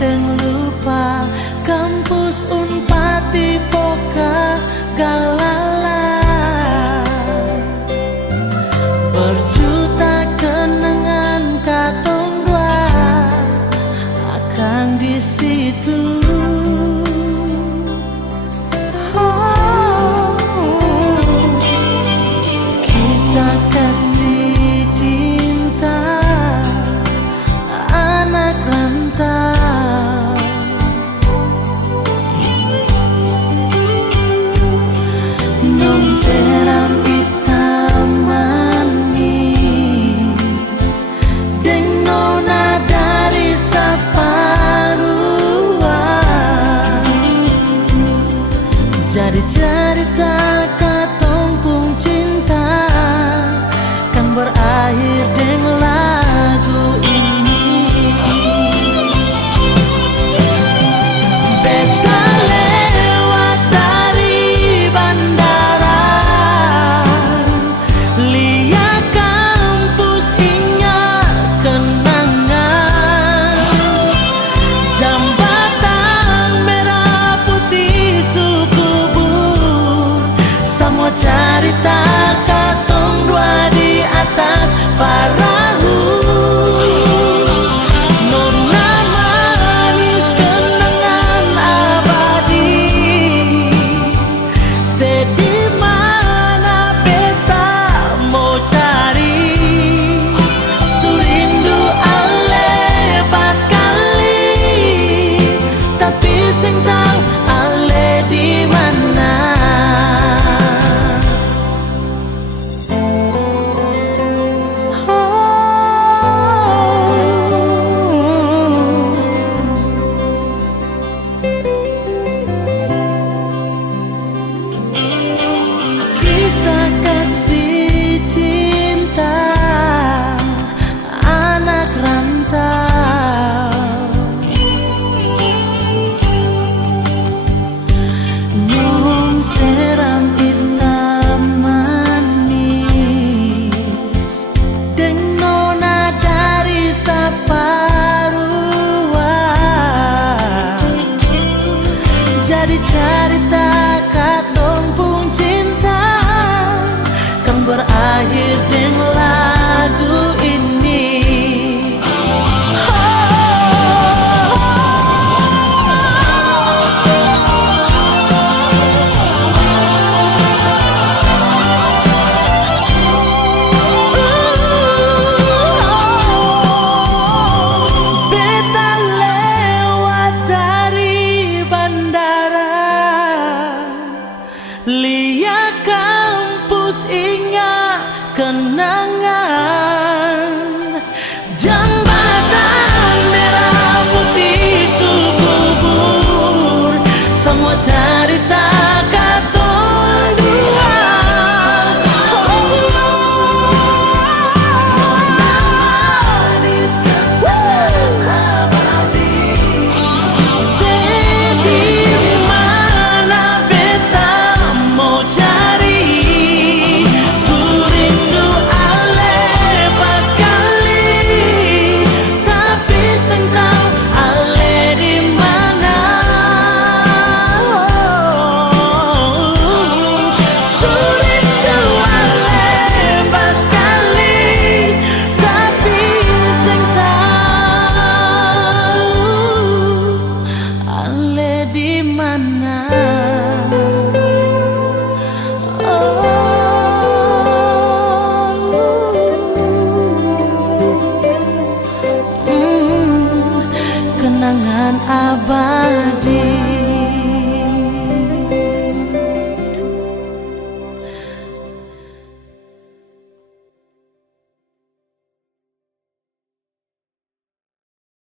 sing lupa kampus Unpati Poka Galala. Berjuta kenangan katong dua akan di situ. Kisah kasih cinta anak rantau, nong seram hitam manis, deng nona dari Saparua. Jadi cerita katong pung cinta kan berakhir deng lagu ini. Beta lewat dari bandara, lihat kampus ingat kenangan, jembatan merah putih suku bur, semua cerita katong dua di atas perahu. Nona manis kenangan abadi, sedih mana beta mau cari, surindu ale pas kali, tapi sing tahu ale di mana. Kisah kasih cinta anak rantau, nyong seram hitam manis, deng nona dari Saparua. Jadi cerita katong pung cinta kan berakhir deng lagu ini. Beta lewat dari bandara, lihat kampus ingat kenangan, jembatan merah putih suku bur, semua cerita katong dua. Nona manis kenangan abadi, sedih mana beta mau cari, surindu ale pas kali, tapi sing tahu ale di mana. Surindu ale pas kali, tapi sing tahu ale di mana. Kenangan abadi.